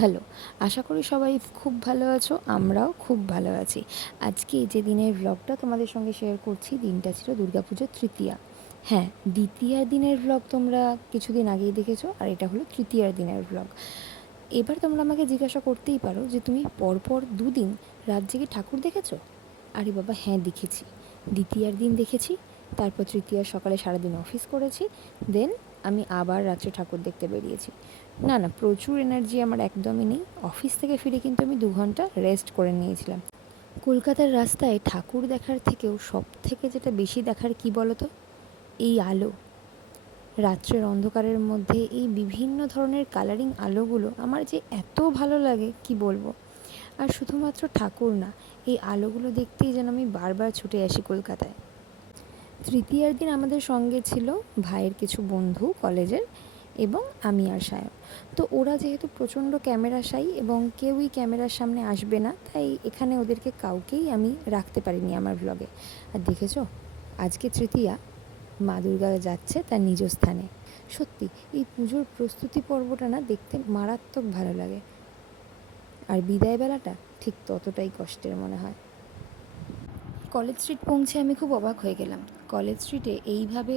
Hello, আশা করি সবাই খুব ভালো আছো, আমরাও খুব ভালো আছি। আজকে যে দিনের ব্লগটা তোমাদের সঙ্গে শেয়ার করছি, দিনটা ছিল দুর্গাপুজোর তৃতীয়া। হ্যাঁ দ্বিতীয় দিনের ব্লগ তোমরা কিছুদিন আগেই দেখেছ, আর এটা হলো তৃতীয়ার দিনের ব্লগ এবার তোমরা আমাকে জিজ্ঞাসা করতেই পারো যে তুমি পরপর দুদিন রাত জেগে ঠাকুর দেখেছ? আরে বাবা হ্যাঁ দেখেছি। দ্বিতীয়ার দিন দেখেছি, তারপর তৃতীয়ার সকালে সারাদিন অফিস করেছি দেন আমি আবার রাত্রে ঠাকুর দেখতে বেরিয়েছি। না না, প্রচুর এনার্জি আমার একদমই নেই। অফিস থেকে ফিরে কিন্তু আমি দু ঘণ্টা রেস্ট করে নিয়েছিলাম। কলকাতার রাস্তায় ঠাকুর দেখার থেকেও সব থেকে যেটা বেশি দেখার কি বলো তো এই আলো। রাত্রের অন্ধকারের মধ্যে এই বিভিন্ন ধরনের কালারিং আলোগুলো আমার যে এত ভালো লাগে, কি বলব? আর শুধুমাত্র ঠাকুর না, এই আলোগুলো দেখতেই যেন আমি বারবার ছুটে আসি কলকাতায়। তৃতীয়ার দিন আমাদের সঙ্গে ছিল ভাইয়ের কিছু বন্ধু কলেজের এবং আমি আর সায়ন। তো ওরা যেহেতু প্রচণ্ড ক্যামেরা সাই এবং কেউই ক্যামেরার সামনে আসবে না, তাই এখানে ওদেরকে কাউকেই আমি রাখতে পারিনি আমার ব্লগে আর দেখেছ? আজকে তৃতীয়া, মা দুর্গা যাচ্ছে তার নিজ স্থানে। সত্যি, এই পুজোর প্রস্তুতি পর্বটা না দেখতে মারাত্মক ভালো লাগে। আর বিদায় বেলাটা ঠিক ততটাই কষ্টের মনে হয়। কলেজ স্ট্রিট পৌঁছে আমি খুব অবাক হয়ে গেলাম। কলেজ স্ট্রিটে এইভাবে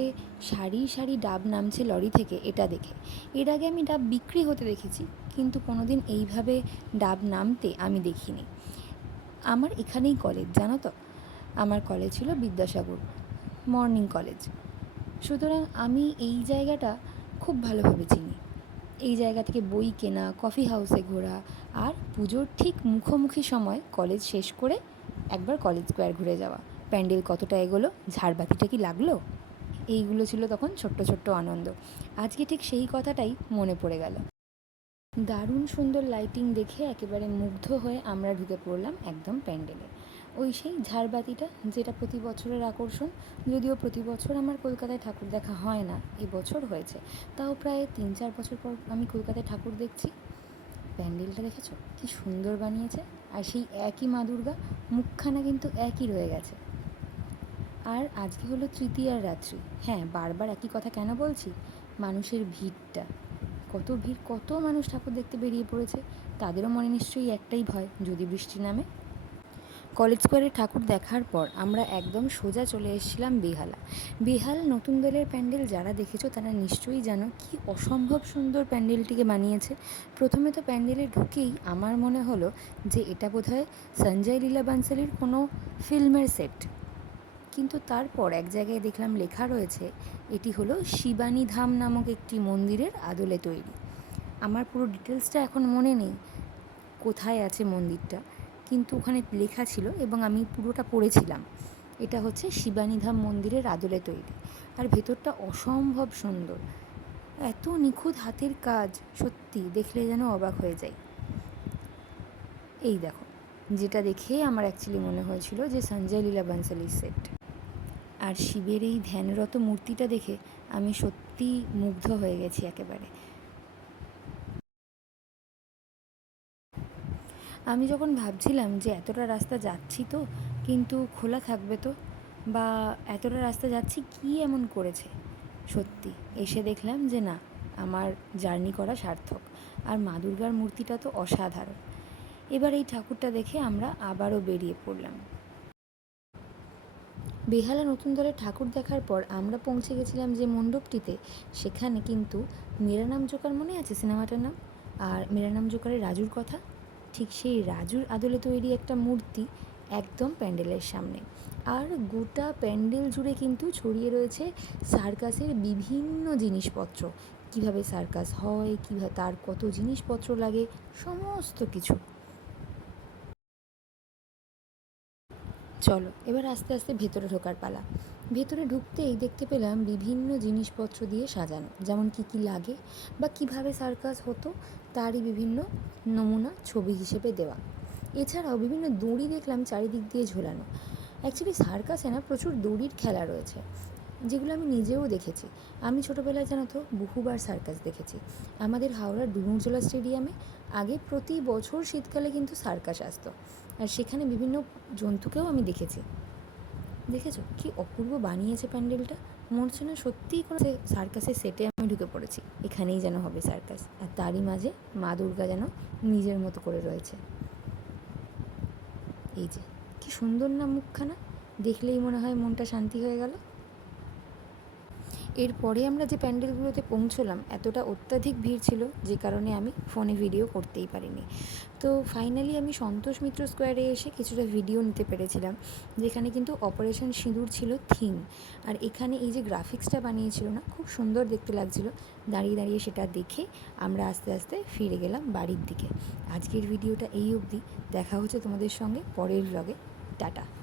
সারি সারি ডাব নামছে লরি থেকে, এটা দেখে। এর আগে আমি ডাব বিক্রি হতে দেখেছি, কিন্তু কোনো দিন এইভাবে ডাব নামতে আমি দেখিনি। আমার এখানেই কলেজ, জানো তো? আমার কলেজ ছিল বিদ্যাসাগর, মর্নিং কলেজ। সুতরাং আমি এই জায়গাটা খুব ভালোভাবে চিনি। এই জায়গা থেকে বই কেনা, কফি হাউসে ঘোরা, আর পুজোর ঠিক মুখোমুখি সময় কলেজ শেষ করে একবার কলেজ স্কোয়ার ঘুরে যাওয়া। প্যান্ডেল কতটা এগোলো, ঝাড়বাতিটা কি লাগল? এইগুলো ছিল তখন ছোট্ট ছোট্ট আনন্দ। আজকে ঠিক সেই কথাটাই মনে পড়ে গেল। দারুণ সুন্দর লাইটিং দেখে একেবারে মুগ্ধ হয়ে আমরা ঢুকে পড়লাম একদম প্যান্ডেলে। ওই সেই ঝাড়বাতিটা যেটা প্রতি বছরের আকর্ষণ, যদিও প্রতি বছর আমার কলকাতায় ঠাকুর দেখা হয় না এবছর হয়েছে। তাও প্রায় তিন চার বছর পর আমি কলকাতায় ঠাকুর দেখছি। প্যান্ডেলটা দেখেছ? কি সুন্দর বানিয়েছে। আর সেই একই মা দুর্গা, মুখখানা কিন্তু একই রয়ে গেছে। আর আজকে হলো তৃতীয়ার রাত্রি। হ্যাঁ বারবার একই কথা কেন বলছি? মানুষের ভিড়টা। কত ভিড়, কত মানুষ ঠাকুর দেখতে বেরিয়ে পড়েছে, তাদেরও মনে নিশ্চয়ই একটাই ভয়, যদি বৃষ্টি নামে। কলেজ স্কোয়ারে ঠাকুর দেখার পর আমরা একদম সোজা চলে এসেছিলাম বেহালা। বেহাল নতুন দলের প্যান্ডেল যারা দেখেছ, তারা নিশ্চয়ই জানো কি অসম্ভব সুন্দর প্যান্ডেলটিকে বানিয়েছে। প্রথমে তো প্যান্ডেলে ঢুকেই আমার মনে হলো যে এটা বোধহয় সঞ্জয় লীলা বানসালির কোনো ফিল্মের সেট। কিন্তু তারপর এক জায়গায় দেখলাম লেখা রয়েছে, এটি হলো শিবানী ধাম নামক একটি মন্দিরের আদলে তৈরি। আমার পুরো ডিটেলসটা এখন মনে নেই, কোথায় আছে মন্দিরটা, কিন্তু ওখানে লেখা ছিল এবং আমি পুরোটা পড়েছিলাম। এটা হচ্ছে শিবানীধাম মন্দিরের আদলে তৈরি। আর ভেতরটা অসম্ভব সুন্দর। এত নিখুঁত হাতের কাজ, সত্যি দেখলে যেন অবাক হয়ে যাই। এই দেখো, যেটা দেখে আমার অ্যাকচুয়ালি মনে হয়েছিল যে সঞ্জয় লীলা বানসালির সেট আর শিবের এই ধ্যানরত মূর্তিটা দেখে আমি সত্যি মুগ্ধ হয়ে গেছি একেবারে। আমি যখন ভাবছিলাম যে এতটা রাস্তা যাচ্ছি তো, কিন্তু খোলা থাকবে তো, বা এতটা রাস্তা যাচ্ছি কী এমন করেছে? সত্যি, এসে দেখলাম যে না, আমার জার্নি করা সার্থক, আর মা দুর্গার মূর্তিটা তো অসাধারণ। এবার এই ঠাকুরটা দেখে আমরা আবারও বেরিয়ে পড়লাম। বেহালা নতুন দলের ঠাকুর দেখার পর আমরা পৌঁছে গেছিলাম যে মণ্ডপটিতে। সেখানে কিন্তু মেরা নাম জোকার মনে আছে সিনেমাটার নাম? আর মেরা নাম জোকারের রাজুর কথা? ঠিক সেই রাজুর আদলে তৈরি একটা মূর্তি একদম প্যান্ডেলের সামনে। আর গোটা প্যান্ডেল জুড়ে কিন্তু ছড়িয়ে রয়েছে সার্কাসের বিভিন্ন জিনিসপত্র। কীভাবে সার্কাস হয়, কীভাবে তার কত জিনিসপত্র লাগে, সমস্ত কিছু। চলো, এবার আস্তে আস্তে ভেতরে ঢোকার পালা। ভেতরে ঢুকতেই দেখতে পেলাম বিভিন্ন জিনিসপত্র দিয়ে সাজানো, যেমন কি কি লাগে বা কীভাবে সার্কাস হতো তারই বিভিন্ন নমুনা ছবি হিসেবে দেওয়া। এছাড়াও বিভিন্ন দড়ি দেখলাম চারিদিক দিয়ে ঝোলানো। অ্যাকচুয়ালি সার্কাসে না প্রচুর দড়ির খেলা রয়েছে। যেগুলো আমি নিজেও দেখেছি। আমি ছোটোবেলায় জানো তো বহুবার সার্কাস দেখেছি। আমাদের হাওড়ার ডুমুরজোলা স্টেডিয়ামে আগে প্রতি বছর শীতকালে কিন্তু সার্কাস আসতো। আর সেখানে বিভিন্ন জন্তুকেও আমি দেখেছি। দেখেছ? কি অপূর্ব বানিয়েছে প্যান্ডেলটা। মনে হচ্ছে না সত্যিই কোনো সার্কাসের সেটে আমি ঢুকে পড়েছি। এখানেই যেন হবে সার্কাস। আর তারই মাঝে মা দুর্গা যেন নিজের মতো করে রয়েছে। এই যে, কি সুন্দর না মুখখানা। দেখলেই মনে হয় মনটা শান্তি হয়ে গেল। এরপরে আমরা যে প্যান্ডেলগুলোতে পৌঁছলাম, এতটা অত্যাধিক ভিড় ছিল যে কারণে আমি ফোনে ভিডিও করতেই পারিনি। তো ফাইনালি আমি সন্তোষ মিত্র স্কোয়ারে এসে কিছুটা ভিডিও নিতে পেরেছিলাম, যেখানে কিন্তু অপারেশন সিঁদুর ছিল থিম। আর এখানে এই যে গ্রাফিক্সটা বানিয়েছিল না, খুব সুন্দর দেখতে লাগছিল। দাঁড়িয়ে দাঁড়িয়ে সেটা দেখে আমরা আস্তে আস্তে ফিরে গেলাম বাড়ির দিকে। আজকের ভিডিওটা এই অবধি। দেখা হচ্ছে তোমাদের সঙ্গে পরের ব্লগে টাটা।